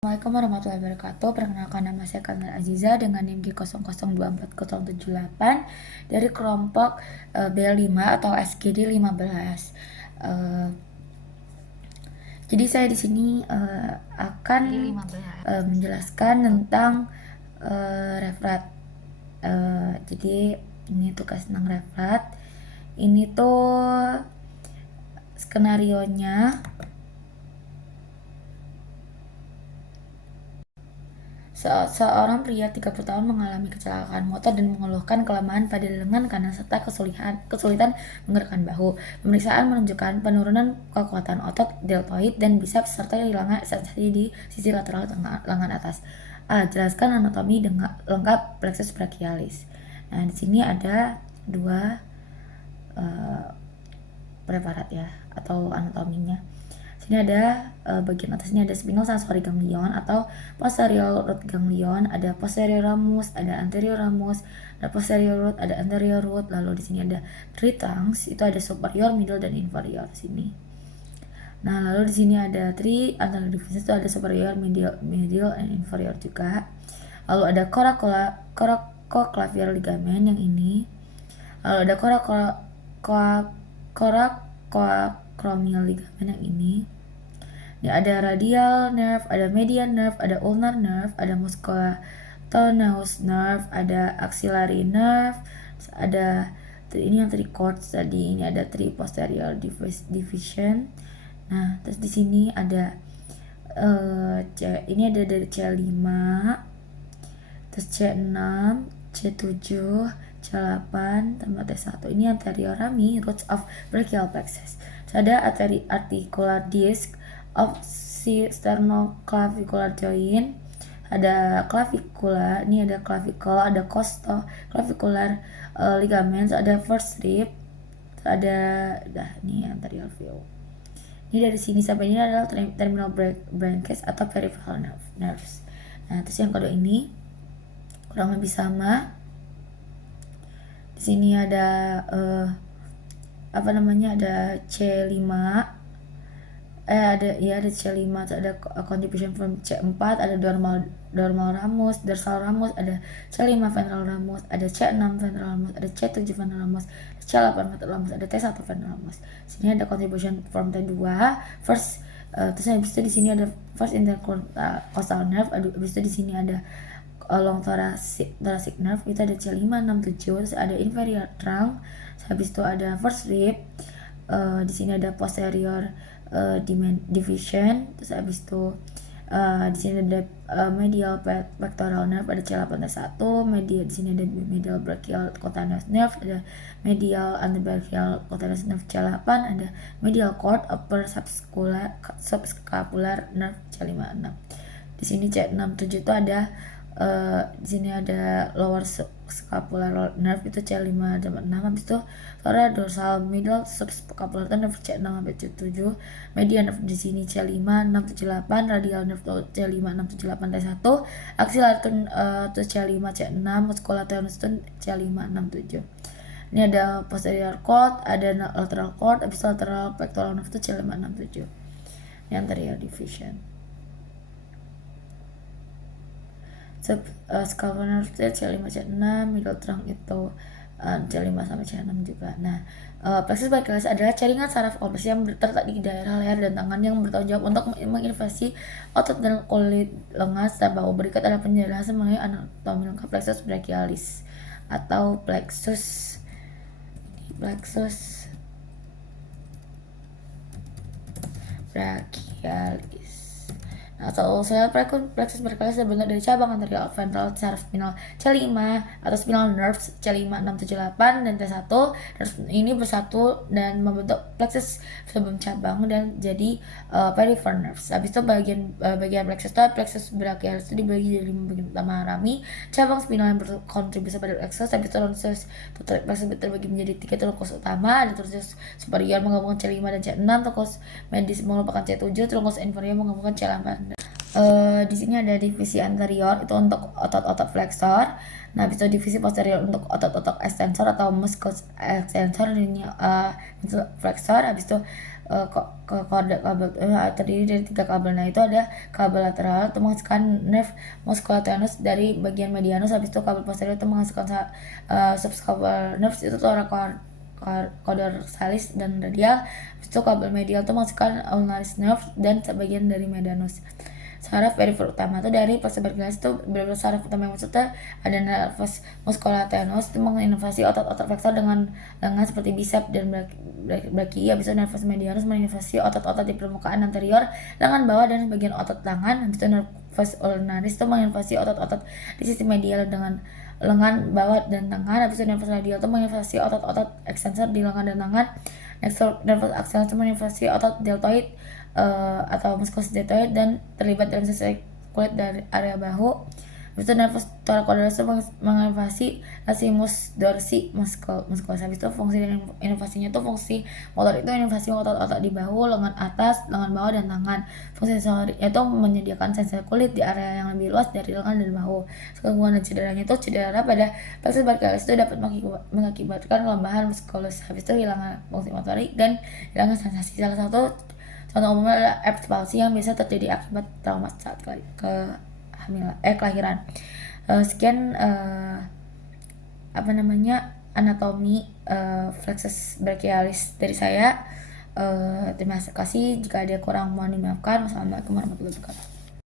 Assalamualaikum warahmatullahi wabarakatuh. Perkenalkan, nama saya Kamil Aziza dengan NIM G0024078 dari kelompok B5 atau SGD 15. Jadi saya di sini akan menjelaskan tentang refrat. Jadi ini tugas tentang refrat. Ini tuh skenarionya. Seorang pria 30 tahun mengalami kecelakaan motor dan mengeluhkan kelemahan pada lengan kanan serta kesulitan menggerakkan bahu. Pemeriksaan menunjukkan penurunan kekuatan otot deltoid dan biceps serta hilangnya sensasi di sisi lateral lengan atas. Jelaskan anatomi dengan lengkap plexus brachialis. Nah, di sini ada dua preparat ya atau anatominya. Sini ada bagian atasnya ada spinal sensory ganglion atau posterior root ganglion, ada posterior ramus, ada anterior ramus, ada posterior root, ada anterior root. Lalu di sini ada three trunks, itu ada superior, middle dan inferior di sini. Nah, lalu di sini ada three anterior divisions, itu ada superior, middle and inferior juga. Lalu ada coracoaclavian ligament yang ini. Lalu ada coracoacromial ligament yang ini. Ya, ada radial nerve, ada median nerve, ada ulnar nerve, ada musculocutaneous nerve, ada axillary nerve, ada ini yang three chords tadi, ini ada three posterior division. Nah, terus di sini ada ini ada dari C5, terus C6, C7, C8, tambah T1. Ini anterior rami, roots of brachial plexus. Terus ada articular disc of sternoclavicular joint, ada clavicula, ini ada clavicle, ada costoclavicular ligaments, ada first rib, ada ini anterior view. Ini dari sini sampai ini adalah terminal branches atau peripheral nerves. Nah, terus yang kedua ini kurang lebih sama. Di sini ada ada C5, ada C5, ada contribution from C4, ada dorsal ramus, ada C5 ventral ramus, ada C6 ventral ramus, ada C7 ventral ramus, C8 ventral ramus, ada T1 ventral ramus. Sini ada contribution from T2 first. Terus habis itu di sini ada first intercostal nerve, habis itu di sini ada long thoracic nerve, itu ada C5, 6, 7, terus ada inferior trunk, habis itu ada first rib, di sini ada posterior division, terus habis itu di sini ada medial pectoral nerve, ada C8, T1, di sini ada medial brachial cutaneous nerve, ada medial antebrachial cutaneous nerve C8, ada medial cord upper subscapular nerve C5, 6. Di sini C6, 7 itu ada di sini ada lower scapular nerve, itu C5 dan 6. Habis itu ada dorsal middle subscapular nerve C6 sampai C7, median nerve di sini C5, 6, 7, 8, radial nerve C5, 6, 7, 8, T1, axillary itu C5, C6, musculocutaneous C5, 6, 7. Ini ada posterior cord, ada lateral cord, habis itu lateral pectoral nerve itu C5, 6, 7. Ini anterior division. Scapular nerve C5, C6, middle trunk itu C5 sampai C6 juga. Nah, plexus brachialis adalah jaringan saraf oblong yang terletak di daerah leher dan tangan yang bertanggung jawab untuk menginnervasi otot dan kulit lengan serta bahu. Berikut adalah penjelasan mengenai anatomi lengkap plexus brachialis atau plexus brachialis. Nah, sel plexus brachialis terbentuk dari cabang anterior ventral saraf spinal C5 atau spinal nerves C5, 6, 7, 8 dan T1. Nerves ini bersatu dan membentuk plexus sebelum cabang dan jadi peripheral nerves. Habis itu bagian plexus brachialis itu dibagi jadi 5 bagian utama rami, cabang spinal yang berkontribusi pada plexus. Habis itu plexus terbagi menjadi 3 trunkus utama, ada trunkus superior menggabungkan C5 dan C6, trunkus medis merupakan C7, trunkus inferior menggabungkan C8. Di sini ada divisi anterior itu untuk otot-otot flexor. Nah, habis itu divisi posterior untuk otot-otot extensor atau muscle extensor, ini flexor. Habis itu ke kode kabel terdiri dari 3 kabel. Nah, itu ada kabel lateral itu menghasilkan nerve musculatenus dari bagian medianus, habis itu kabel posterior itu menghasilkan subscapularis nerves itu dorsalis dan radial, habis itu kabel medial itu menghasilkan ulnaris nerve dan sebagian dari medianus. Saraf perifer utama itu dari persebergilas itu beberapa saraf utama yang maksudnya ada nervus musculatenus itu menginovasi otot-otot flexor dengan lengan seperti bicep dan brachii. Habis itu nervus medianus menginovasi otot-otot di permukaan anterior lengan bawah dan bagian otot tangan. Habis itu nervus ulnaris itu menginovasi otot-otot di sisi medial dengan lengan bawah dan tangan. Habis itu nervus radial itu menginovasi otot-otot extensor di lengan dan tangan. Nervus axial itu menginovasi otot deltoid atau musculus deltoid dan terlibat dalam sisi kulit dari area bahu. Habis itu nervus thoracodorsal itu menginovasi latissimus dorsi musculus. Habis itu fungsi dan inovasinya itu fungsi motor itu inovasi otot-otot di bahu, lengan atas, lengan bawah dan tangan. Fungsi sensoriknya itu menyediakan sensor kulit di area yang lebih luas dari lengan dan bahu. Gangguan dan cederanya itu cedera pada plexus brachialis itu dapat mengakibatkan kelemahan muskulus. Habis itu hilangnya fungsi motorik dan hilangnya sensasi. Salah satu contoh umumnya adalah Erb's palsy yang biasa terjadi akibat trauma saat kelahiran. Sekian anatomi plexus brachialis dari saya. Terima kasih, jika ada kurang mohon dimaafkan. Wassalamualaikum warahmatullahi wabarakatuh.